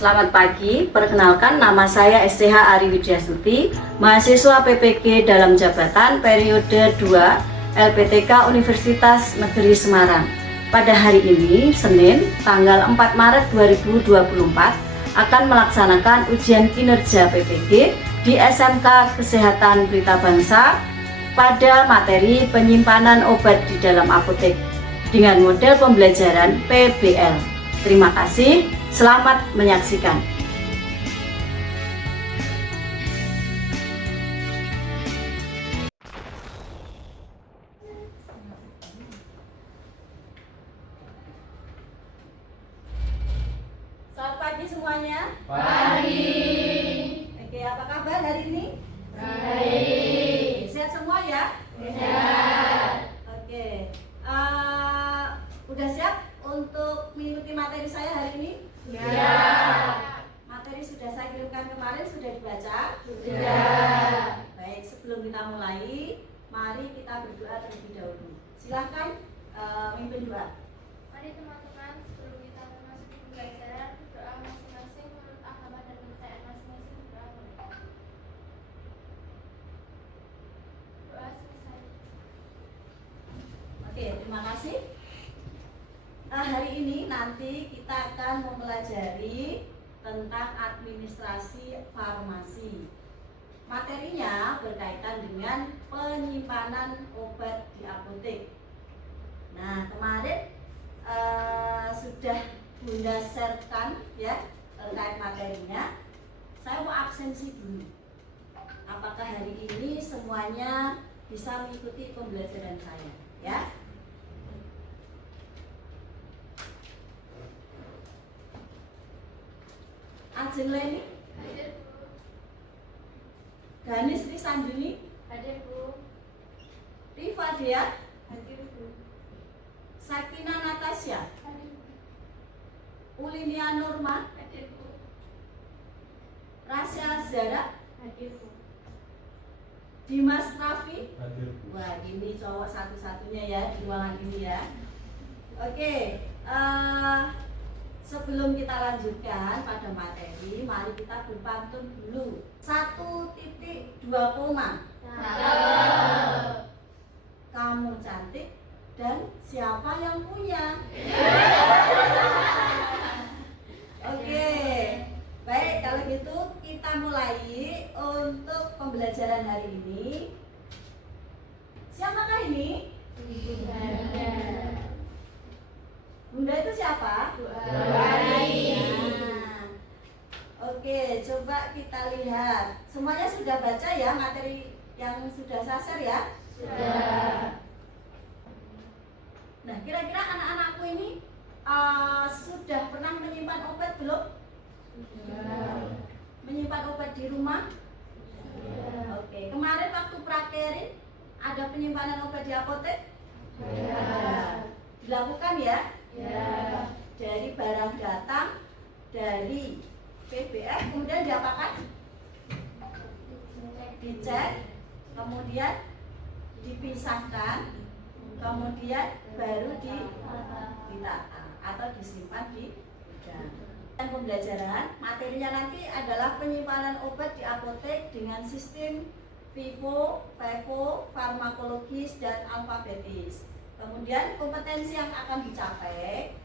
Selamat pagi, perkenalkan nama saya STH Ari Widyasuti, mahasiswa PPG dalam jabatan periode 2 LPTK Universitas Negeri Semarang. Pada hari ini, Senin, tanggal 4 Maret 2024, akan melaksanakan ujian kinerja PPG di SMK Kesehatan Pelita Bangsa pada materi penyimpanan obat di dalam apotek dengan model pembelajaran PBL. Terima kasih, selamat menyaksikan. Selamat pagi semuanya. Pagi. Oke, apa kabar hari ini? Baik. Sehat semua ya? Sehat. Oke, udah siap untuk mengikuti materi saya hari ini? Ya. Materi sudah saya kirimkan kemarin, sudah dibaca? Sudah. Baik, sebelum kita mulai, mari kita berdoa terlebih dahulu. Silahkan memimpin doa. Mari teman-teman, sebelum kita memasuki pembelajaran, berdoa masing-masing menurut agama dan kepercayaan masing-masing. Doa selesai. Oke, terima kasih. Hari ini nanti kita akan mempelajari tentang administrasi farmasi. Materinya berkaitan dengan penyimpanan obat di apotek. Nah, kemarin sudah Bunda sharekan ya terkait materinya. Saya mau absensi dulu. Apakah hari ini semuanya bisa mengikuti pembelajaran saya ya? Ajeng Leni, Hadir Bu. Ganis Risandini, Hadir Bu. Rifa Dea, Hadir Bu. Sakina Natasha, Hadir Bu. Ulinia Norma, Hadir Bu. Rasya Zara, Hadir Bu. Dimas Raffi. Hadir. Wah, ini cowok satu-satunya ya di ruangan ini ya. Oke, sebelum kita lanjutkan pada materi, mari kita berpantun dulu. 1.2 koma. Cakep. Kamu cantik dan siapa yang punya? Oke, baik, kalau gitu kita mulai untuk pembelajaran hari ini. Siapakah ini? Bunda itu siapa? Bu Ari. Nah, oke, coba kita lihat. Semuanya sudah baca ya materi yang sudah saya share ya? Sudah. Nah, kira-kira anak-anakku ini sudah pernah menyimpan obat belum? Sudah. Menyimpan obat di rumah? Oke, kemarin waktu prakerin ada penyimpanan obat di apotek? Ada. Dilakukan ya? Ya. Dari barang datang dari PBF, kemudian diapakan? Dicek, kemudian dipisahkan, kemudian baru ditata atau disimpan di gudang. Dan pembelajaran materinya nanti adalah penyimpanan obat di apotek dengan sistem FIFO, FIFO, farmakologis dan alfabetis. Kemudian kompetensi yang akan dicapai,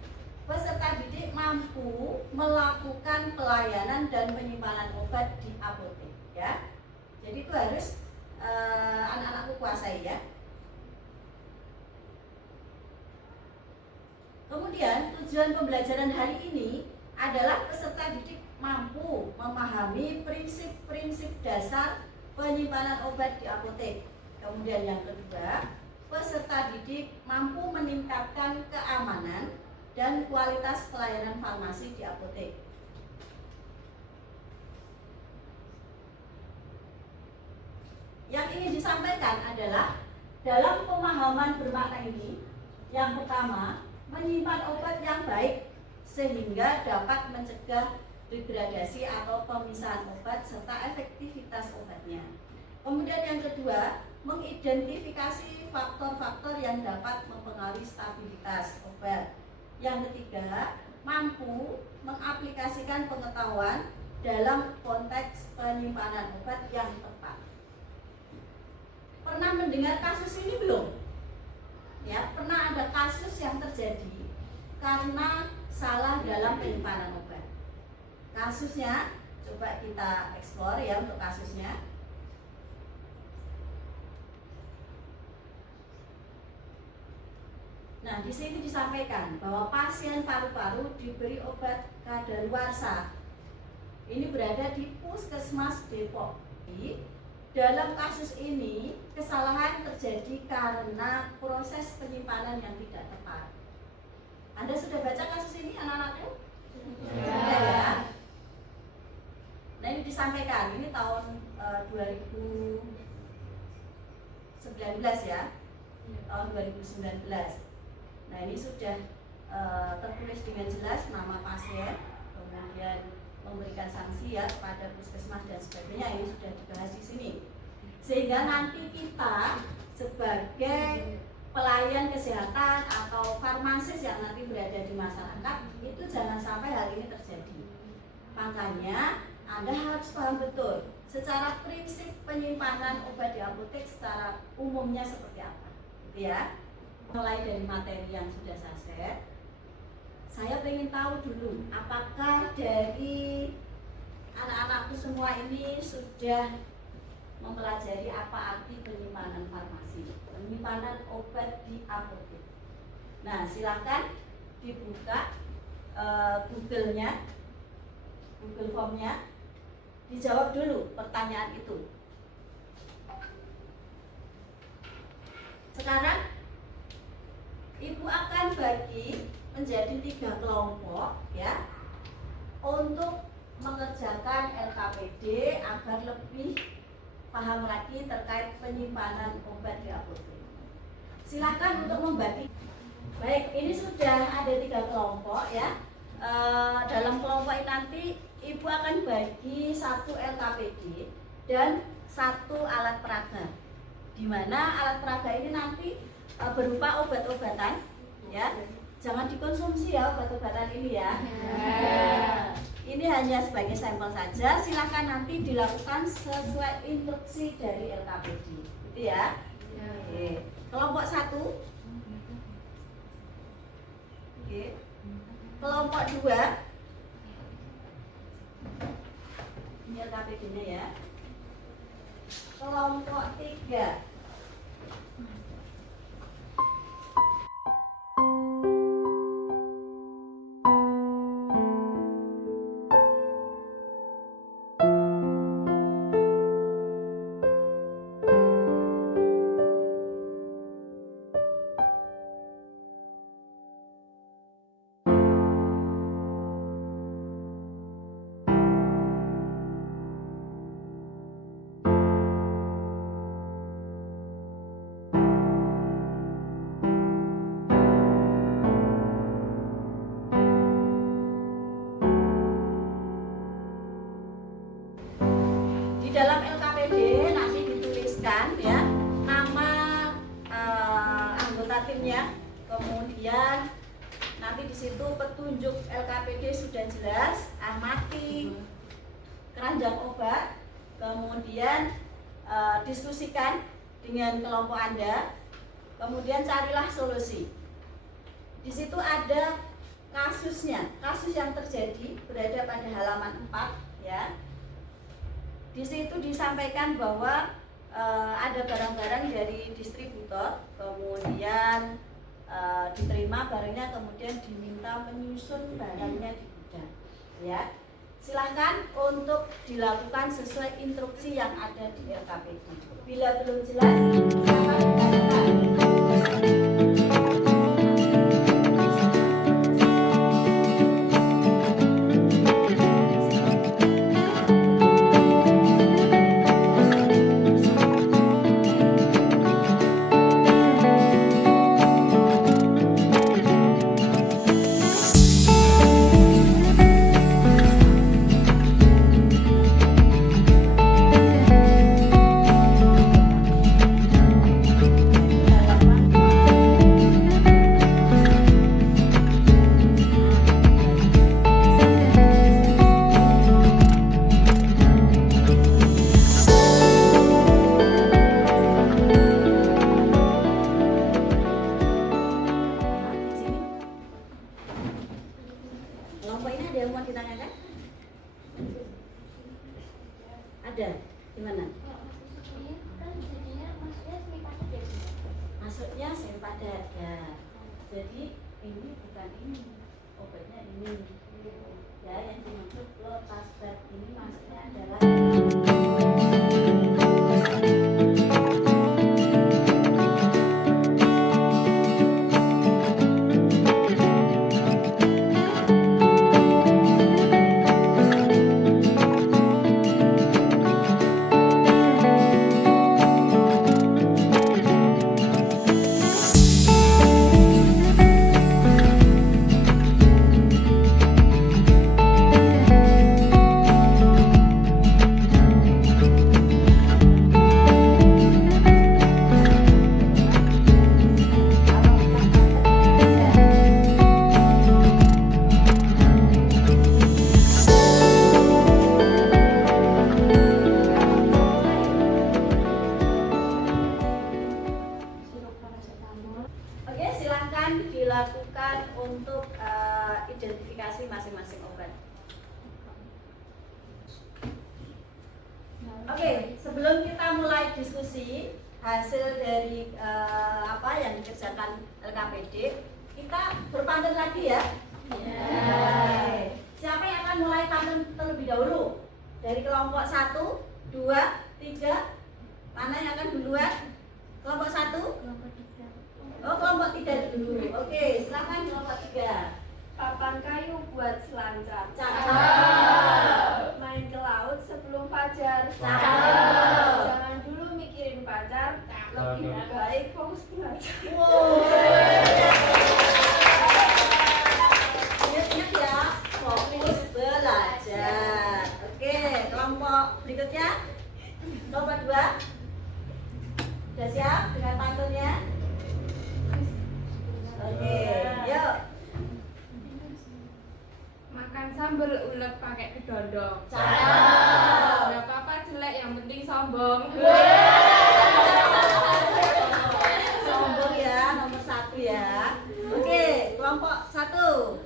peserta didik mampu melakukan pelayanan dan penyimpanan obat di apotek ya. Jadi itu harus anak-anakku kuasai ya. Kemudian tujuan pembelajaran hari ini adalah peserta didik mampu memahami prinsip-prinsip dasar penyimpanan obat di apotek. Kemudian yang kedua, peserta didik mampu meningkatkan keamanan dan kualitas pelayanan farmasi di apotek. Yang ingin disampaikan adalah dalam pemahaman bermakna ini, yang pertama, menyimpan obat yang baik sehingga dapat mencegah degradasi atau pemisahan obat serta efektivitas obatnya. Kemudian yang kedua, mengidentifikasi faktor-faktor yang dapat mempengaruhi stabilitas obat. Yang ketiga, mampu mengaplikasikan pengetahuan dalam konteks penyimpanan obat yang tepat. Pernah mendengar kasus ini belum? Ya, pernah ada kasus yang terjadi karena salah dalam penyimpanan obat. Kasusnya coba kita eksplor ya untuk kasusnya. Nah, di sini disampaikan bahwa pasien paru-paru diberi obat kadaluarsa. Ini berada di Puskesmas Depok. Dalam kasus ini, kesalahan terjadi karena proses penyimpanan yang tidak tepat. Anda sudah baca kasus ini, anak-anakku? Sudah ya. Nah, ini disampaikan, ini tahun 2019 ya. Tahun 2019. Nah, ini sudah tertulis dengan jelas nama pasien, kemudian memberikan sanksi ya kepada puskesmas dan sebagainya. Ini sudah dibahas di sini. Sehingga nanti kita sebagai pelayan kesehatan atau farmasis yang nanti berada di masyarakat itu jangan sampai hal ini terjadi. Makanya Anda harus paham betul secara prinsip penyimpanan obat di apotek secara umumnya seperti apa, gitu ya. Mulai dari materi yang sudah saya share, saya ingin tahu dulu apakah dari anak-anakku semua ini sudah mempelajari apa arti penyimpanan farmasi, penyimpanan obat di apotek. Nah, silakan dibuka Google-nya, Google Form-nya, dijawab dulu pertanyaan itu. Sekarang Ibu akan bagi menjadi 3 kelompok ya untuk mengerjakan LKPD agar lebih paham lagi terkait penyimpanan obat di apotek. Silakan untuk membagi. Baik, ini sudah ada 3 kelompok ya. Dalam kelompok ini nanti Ibu akan bagi 1 LKPD dan 1 alat peraga. Di mana alat peraga ini nanti berupa obat-obatan ya. Jangan dikonsumsi ya obat-obatan ini ya. Ini hanya sebagai sampel saja. Silakan nanti dilakukan sesuai instruksi dari LKPD, gitu ya. Oke. Kelompok 1. Oke. Kelompok 2. Ini LKPD-nya ya. Kelompok 3. Dalam LKPD nanti dituliskan ya nama anggota timnya, kemudian nanti di situ petunjuk LKPD sudah jelas, amati keranjang obat, kemudian diskusikan dengan kelompok Anda, kemudian carilah solusi. Di situ ada kasusnya, kasus yang terjadi berada pada halaman 4 ya. Di situ disampaikan bahwa ada barang-barang dari distributor, kemudian diterima barangnya, kemudian diminta menyusun barangnya di gudang. Ya, silahkan untuk dilakukan sesuai instruksi yang ada di LKPD. Bila belum jelas, silakan ditanyakan. Ada. Gimana? Ini kan jadinya maksudnya semipadat ya. Maksudnya sempadan ya. Jadi ini bukan ini, obatnya ini. Ya, yang dimaksud Lortastat ini maksudnya adalah Sirup paracetamol. Oke, silahkan dilakukan untuk identifikasi masing-masing obat. Oke, sebelum kita mulai diskusi hasil dari apa yang dikerjakan LKPD, kita berpantun lagi ya. Oke. Siapa yang akan mulai pantun terlebih dahulu? Dari kelompok 1, 2, 3. Mana yang akan duluan? Kelompok 1? Kelompok 3. Oh, kelompok 3 dulu. Oke, silakan kelompok 3. Papan kayu buat selancar. Cakep. Main ke laut sebelum fajar. Cakep. Jangan dulu mikirin pacar. Lebih baik fokus belajar. Wow. Ingat-ingat ya, fokus belajar. Oke, kelompok berikutnya. Kelompok 2. Sudah siap dengan pantunnya? Oke, yuk. Makan sambal ulet pakai kedondong. Cakep. Gak apa-apa jelek, yang penting sombong. Sombong ya, nomor 1 ya. Oke, kelompok 1.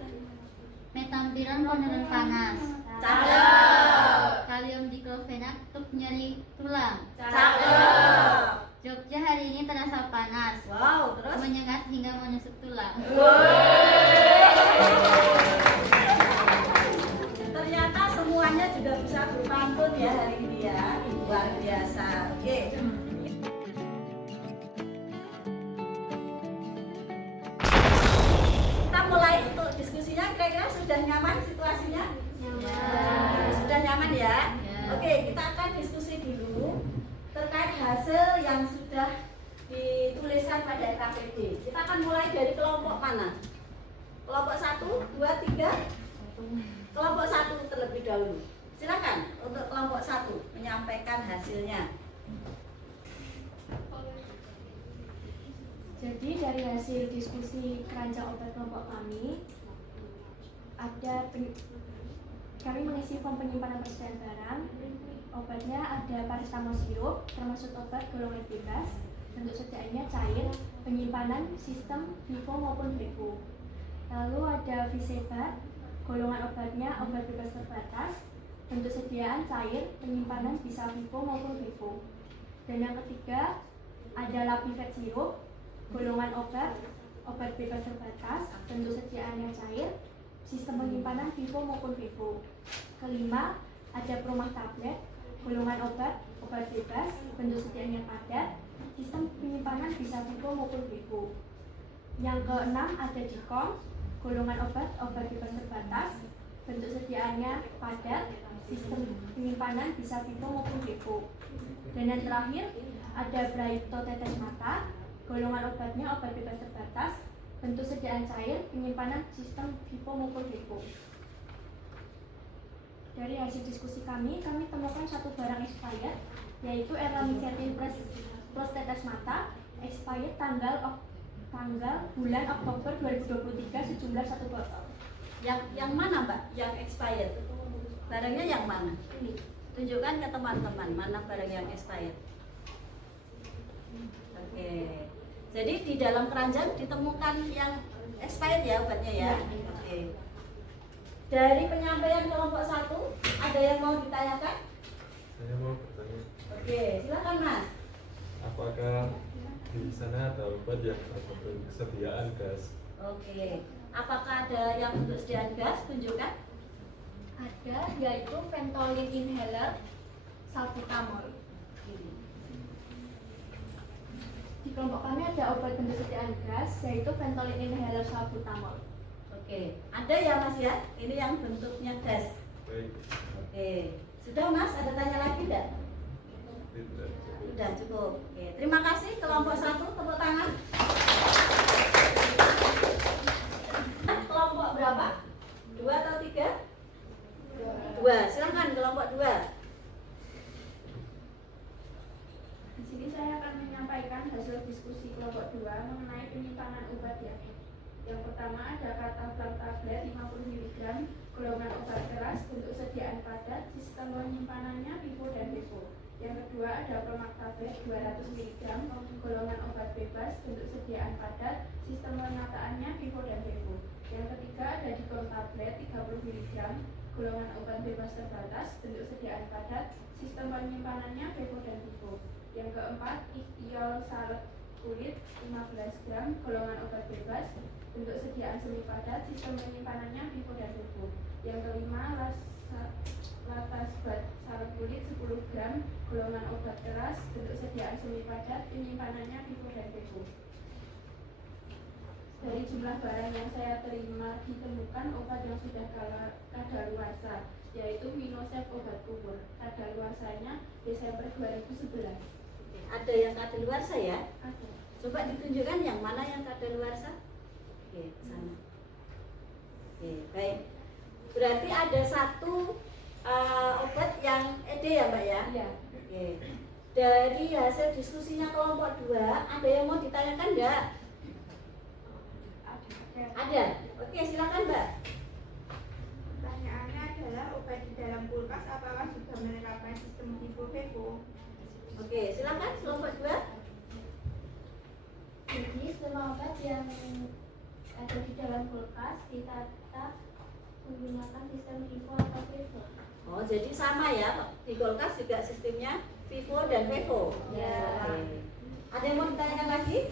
Metampiran penurun panas. Cakep. Kalium diklofenak untuk nyeri tulang. Cakep. Jogja hari ini terasa panas, Wow, terus? menyengat hingga menusuk tulang. Ternyata semuanya juga bisa berpantun ya hari ini ya. Luar biasa. Oke. Kita mulai untuk diskusinya. Kira-kira sudah nyaman situasinya? Sudah nyaman ya? Ya. Oke, kita akan diskusi dulu terkait hasil yang sudah dituliskan pada LKPD. Kita akan mulai dari kelompok mana? Kelompok 1, 2, 3. Kelompok 1 terlebih dahulu. Silakan untuk kelompok 1 menyampaikan hasilnya. Jadi dari hasil diskusi keranjang obat kelompok kami, kami mengisi form penyimpanan persediaan barang. Obatnya ada paracetamol sirup, termasuk obat golongan bebas, bentuk sediaannya cair, penyimpanan sistem vivo maupun Bevo. Lalu ada Visebat, golongan obatnya obat bebas terbatas, bentuk sediaan cair, penyimpanan bisa Vivo maupun Bevo. Dan yang ketiga ada Lapivet sirup, golongan obat bebas terbatas, bentuk sediaannya cair, sistem penyimpanan Vivo maupun Bevo. Kelima ada Promah tablet, golongan obat bebas, bentuk sediaannya padat, sistem penyimpanan bisa Vivo maupun Bevo. Yang keenam ada Dicom, golongan obat bebas terbatas, bentuk sediaannya padat, sistem penyimpanan bisa Vivo maupun Bevo. Dan yang terakhir ada Brayipto tetes mata, golongan obatnya obat bebas terbatas, bentuk sediaan cair, penyimpanan sistem Vivo maupun Bevo. Dari hasil diskusi kami temukan satu barang expired, yaitu Erlamisetin plus tetes mata, expired tanggal bulan Oktober 2023 sejumlah 1 botol. Yang mana Mbak? Yang expired? Barangnya yang mana? Ini. Tunjukkan ke teman-teman mana barang yang expired. Oke. Jadi di dalam keranjang ditemukan yang expired ya obatnya ya. Oke. Dari penyampaian kelompok 1, ada yang mau ditanyakan? Saya mau Oke, silakan Mas. Apakah di sana ada obat yang berbentuk kesediaan gas? Oke, apakah ada yang untuk sediaan gas? Tunjukkan. Ada, yaitu Ventolin inhaler salbutamol. Di kelompok kami ada obat bentuk sediaan gas, yaitu Ventolin inhaler salbutamol. Oke, ada ya Mas ya? Ini yang bentuknya gas. Baik, Oke, sudah Mas, ada tanya lagi tidak? tidak cukup. Sudah cukup. Oke, terima kasih kelompok 1, tepuk tangan. Kelompok berapa? 2 atau 3? 2. Silakan kelompok 2. Di sini saya akan menyampaikan hasil diskusi kelompok 2 mengenai penyimpanan obat ya. Yang pertama ada Cataflam tablet 50 mg, golongan obat keras, bentuk sediaan padat, sistem penyimpanannya FIFO dan FIFO. Yang kedua ada Promac tablet 200 mg, golongan obat bebas, bentuk sediaan padat, sistem penyataannya FIFO dan FIFO. Yang ketiga ada Dicom tablet 30 mg, golongan obat bebas terbatas, bentuk sediaan padat, sistem penyimpanannya FIFO dan FIFO. Yang keempat, ikhtiol salep kulit 15 gram, golongan obat bebas, bentuk sediaan semi padat, sistem penyimpanannya FIFO dan FIFO. Yang kelima, latasbat salep kulit 10 gram, golongan obat keras, bentuk sediaan semi padat, penyimpanannya FIFO dan FIFO. Dari jumlah barang yang saya terima ditemukan obat yang sudah kadaluarsa, yaitu Minosep obat kubur. Kadaluarsanya Desember 2011. Ada yang kadaluarsa ya? Ada. Coba ditunjukkan yang mana yang kadaluarsa. Oke, sana. Oke, baik. Berarti ada satu obat yang ED ya Mbak ya? Iya. Oke. Dari hasil diskusinya kelompok 2, ada yang mau ditanyakan enggak? Ada. Oke, silakan Mbak. Pertanyaannya adalah obat di dalam kulkas apakah juga menerapkan sistem FIFO-FIFO? Oke, silakan kelompok 2. Jadi semua obat yang ada di dalam kulkas ditata menggunakan sistem FIFO atau FIFO. Oh, jadi sama ya, di kulkas juga sistemnya FIFO dan FIFO. Ya. Oke. Ada yang mau ditanyakan lagi?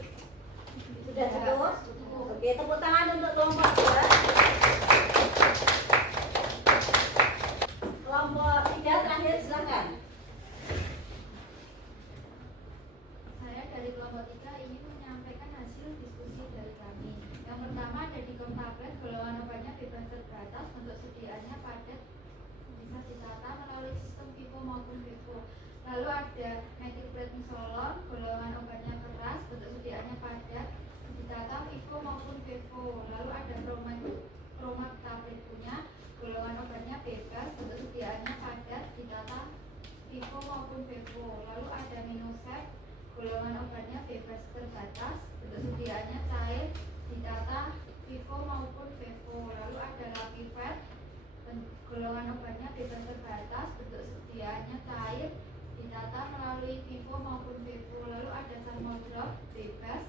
Sudah cukup? Oke, tepuk tangan untuk kelompok 2. Kelompok 3 terakhir, silakan. Saya dari kelompok 3 ingin menyampaikan hasil diskusi dari kami. Yang pertama ada Dicom tablet, golongan obatnya bebas terbatas, bentuk sediaannya padat, bisa ditata melalui sistem FIFO maupun FIFO. Lalu ada metilprednisolon, golongan obatnya keras, bentuk sediaannya padat, ditata FIFO maupun FIFO. Lalu ada Promac tablet punya, golongan obatnya bebas, bentuk sediaannya padat, ditata FIFO maupun FIFO. Lalu ada Minosep, golongan obatnya bebas terbatas, bentuk sediaannya cair, ditata FIFO maupun FIFO. Lalu ada Lapivet, golongan obatnya bebas terbatas, bentuk sediaannya cair, ditata melalui FIFO maupun FIFO. Lalu ada Salmodrop bebas,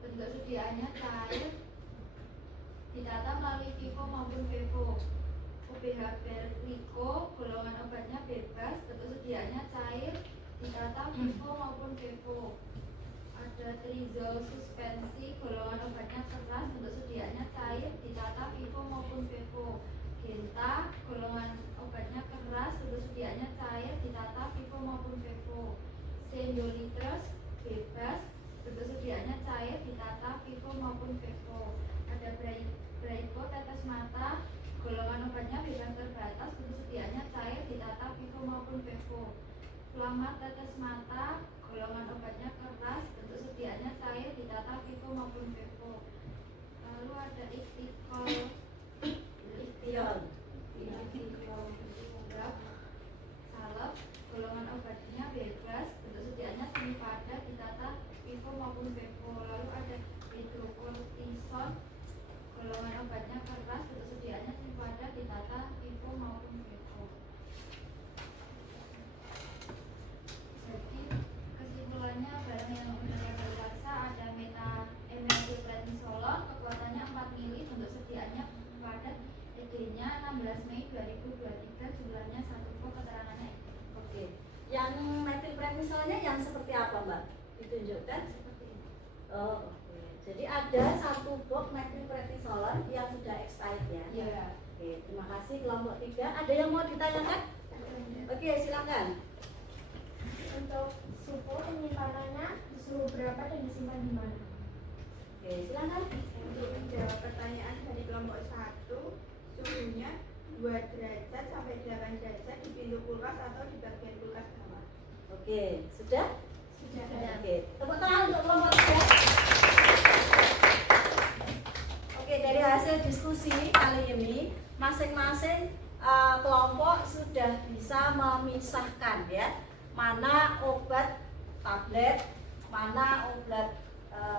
bentuk sediaannya cair, ditata melalui FIFO maupun FIFO. UPH Berlico, golongan obatnya bebas, bentuk sediaannya cair, ditata FIFO maupun FIFO. Ada Trizol suspensi, golongan obatnya keras, bentuk sediaannya cair, ditata FIFO maupun FIFO. Genta, golongan obatnya keras, bentuk sediaannya cair, ditata FIFO maupun FIFO. Sendolitrus bebas, bentuk sediaannya cair, ditata FIFO maupun FIFO. Ada Braico tetes mata, golongan obatnya bebas terbatas, bentuk sediaannya cair, ditata FIFO maupun FIFO. Flamat tetes mata, golongan obatnya keras, bentuk sediaannya cair, ditata FIFO maupun FIFO. Lalu ada Ikhtiol salep, golongan obatnya bebas, bentuk sediaannya semi padat, ditata FIFO maupun FIFO. Lalu ada hidrokortison, golongan obatnya keras, bentuk sediaannya semi padat, ditata FIFO maupun FIFO. Jadi kesimpulannya barang yang sudah kadaluarsa ada metilprednisolon, kekuatannya 4 mili, bentuk sediaannya padat, ED-nya Yang metilprednisolnya yang seperti apa, Mbak? Ditunjukkan. Seperti ini. Oh, oke. Jadi ada satu box metilprednisolon yang sudah expired ya. Iya. Oke, terima kasih kelompok 3. Ada yang mau ditanyakan? Oke, silakan. Untuk suhu penyimpanannya suhu berapa dan disimpan di mana? Oke, silakan. Untuk menjawab pertanyaan dari kelompok 1, suhunya 2 derajat sampai 8 derajat di pintu kulkas atau di bagian kulkas bawah. Oke, sudah? Sudah. Oke, tepuk tangan untuk kelompok 3. Oke, dari hasil diskusi kali ini masing-masing kelompok sudah bisa memisahkan ya, mana obat tablet, mana obat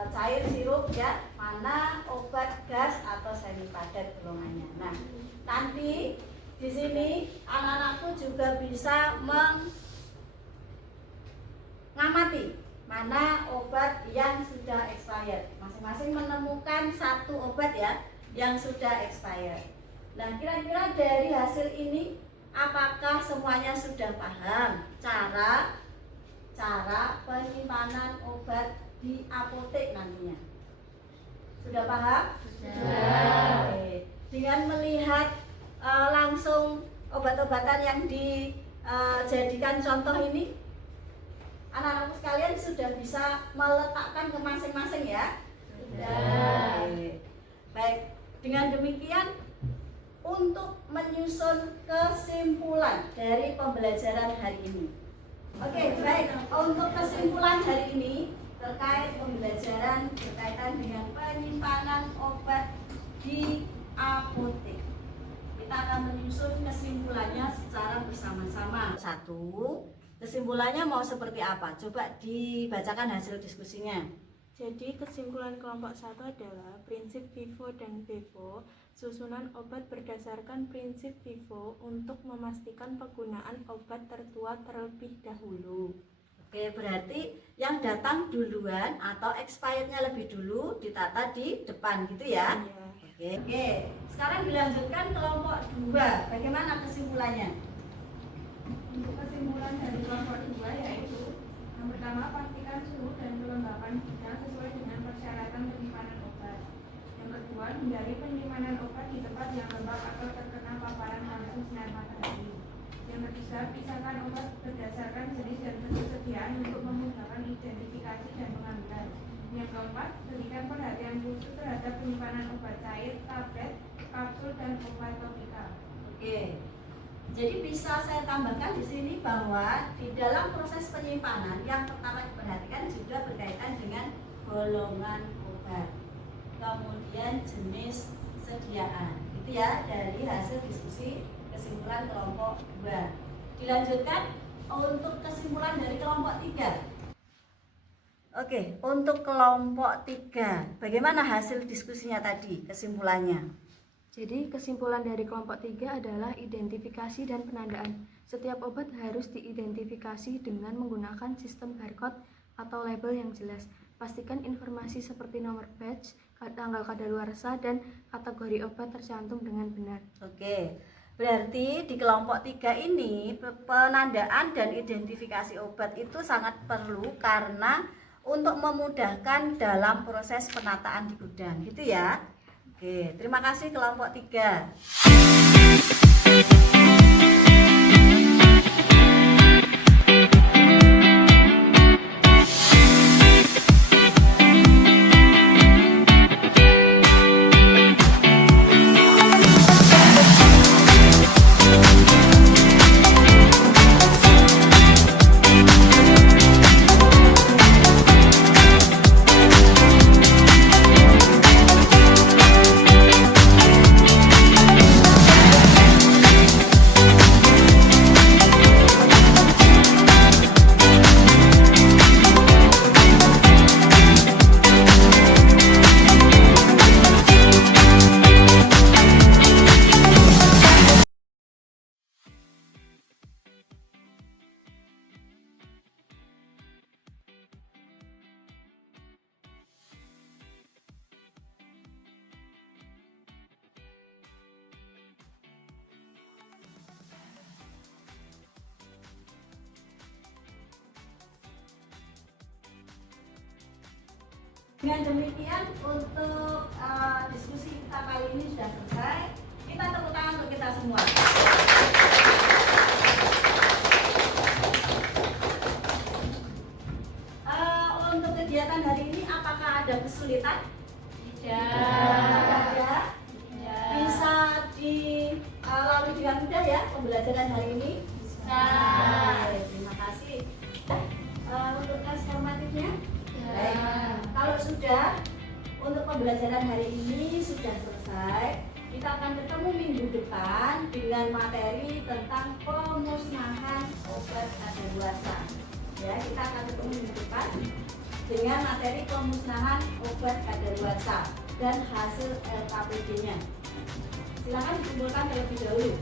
cair sirup ya, mana obat gas atau semi padat golongannya. Nah, nanti di sini anak-anakku juga bisa mengamati mana obat yang sudah expired. Masing-masing menemukan satu obat ya yang sudah expired. Nah, kira-kira dari hasil ini apakah semuanya sudah paham cara penyimpanan obat di apotek nantinya? Sudah paham? Sudah. Oke. Dengan melihat langsung obat-obatan yang dijadikan contoh ini, anak-anakku sekalian sudah bisa meletakkan ke masing-masing ya? Sudah. Oke. Baik, dengan demikian untuk menyusun kesimpulan dari pembelajaran hari ini. Oke, baik. Untuk kesimpulan hari ini terkait pembelajaran berkaitan dengan penyimpanan obat di apotek. Kita akan menyusun kesimpulannya secara bersama-sama. 1. Kesimpulannya mau seperti apa? Coba dibacakan hasil diskusinya. Jadi kesimpulan kelompok 1 adalah prinsip FIFO dan VIVO. Susunan obat berdasarkan prinsip FIFO untuk memastikan penggunaan obat tertua terlebih dahulu. Oke, berarti yang datang duluan atau expirednya lebih dulu ditata di depan gitu ya? Iya. Oke. Sekarang dilanjutkan kelompok 2. Bagaimana kesimpulannya? Untuk kesimpulan dari kelompok 2 yaitu yang pertama, pastikan suhu dan kelembapan bidang sesuai dengan persyaratan penyimpanan obat. Yang kedua, hindari penyimpanan obat di tempat yang lembab atau terkena paparan langsung sinar matahari. Yang ketiga, pisahkan obat berdasarkan jenis dan ketersediaan untuk memudahkan identifikasi dan pengambilan. Yang keempat, berikan perhatian khusus terhadap penyimpanan obat cair, tablet, kapsul, dan obat topika. Oke. Jadi bisa saya tambahkan di sini bahwa di dalam proses penyimpanan yang pertama diperhatikan juga berkaitan dengan golongan obat, kemudian jenis sediaan. Itu ya dari hasil diskusi kesimpulan kelompok 2. Dilanjutkan untuk kesimpulan dari kelompok 3. Oke, untuk kelompok 3, bagaimana hasil diskusinya tadi, kesimpulannya? Jadi kesimpulan dari kelompok 3 adalah identifikasi dan penandaan. Setiap obat harus diidentifikasi dengan menggunakan sistem barcode atau label yang jelas. Pastikan informasi seperti nomor batch, tanggal kadaluarsa, dan kategori obat tercantum dengan benar. Oke, berarti di kelompok 3 ini penandaan dan identifikasi obat itu sangat perlu karena untuk memudahkan dalam proses penataan di gudang, gitu ya. Oke, terima kasih kelompok 3. Dengan demikian untuk diskusi kita kali ini sudah selesai. Kita tepuk tangan untuk kita semua. Untuk kegiatan hari ini apakah ada kesulitan? Tidak ada. Bisa dilalui dengan mudah ya pembelajaran hari ini? Bisa. Terima kasih. Untuk tes formatifnya? Baik. Kalau sudah, untuk pembelajaran hari ini sudah selesai, kita akan ketemu minggu depan dengan materi tentang pemusnahan obat kadaluarsa. Ya, kita akan ketemu minggu depan dengan materi pemusnahan obat kadaluarsa dan hasil LKPD-nya. Silakan dikumpulkan terlebih dahulu.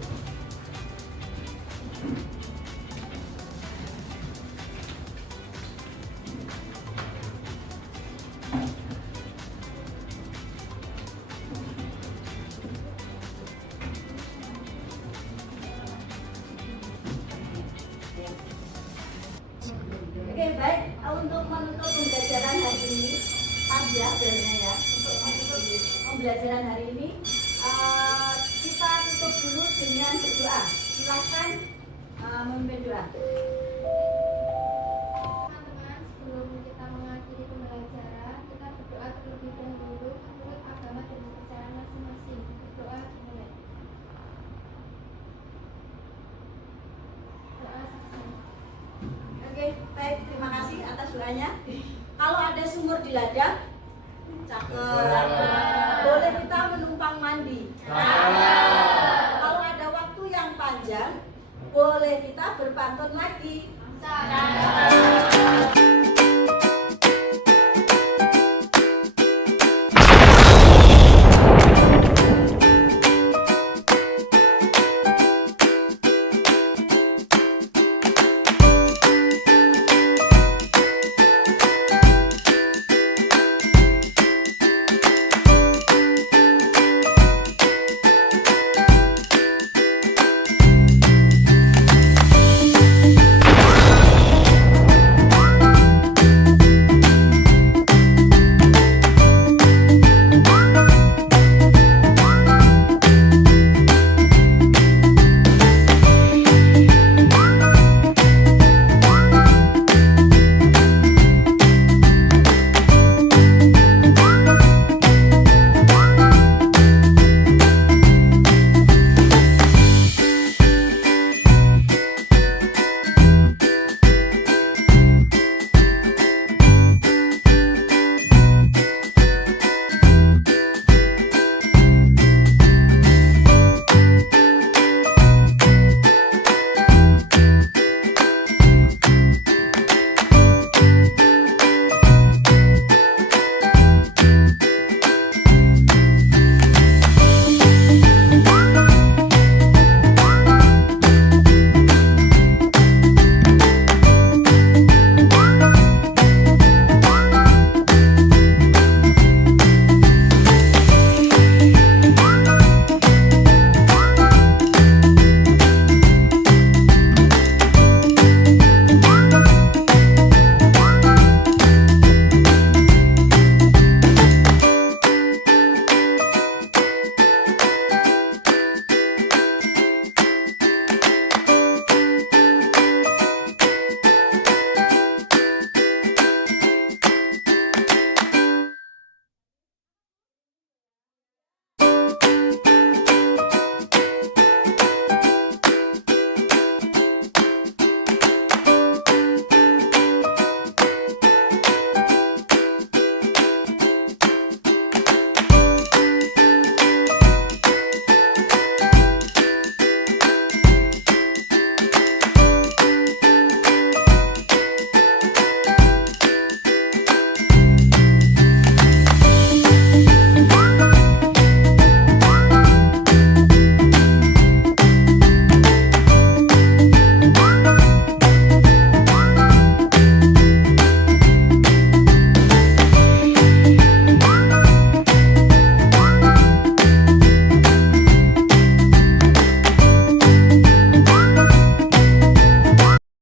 Oke, baik. Untuk menutup pembelajaran hari ini, pas ya belnya ya. Untuk menutup pembelajaran hari ini, kita tutup dulu dengan berdoa. Silakan memimpin doa. Teman-teman, sebelum kita mengakhiri pembelajaran, kita berdoa terlebih dahulu menurut agama dan kepercayaan masing-masing. Berdoa dimulai. Doa selesai. Oke, baik. Terima kasih atas doanya. Kalau ada sumur di ladang, cakep. Boleh kita menumpang mandi. Kalau ada waktu yang panjang, boleh kita berpantun lagi.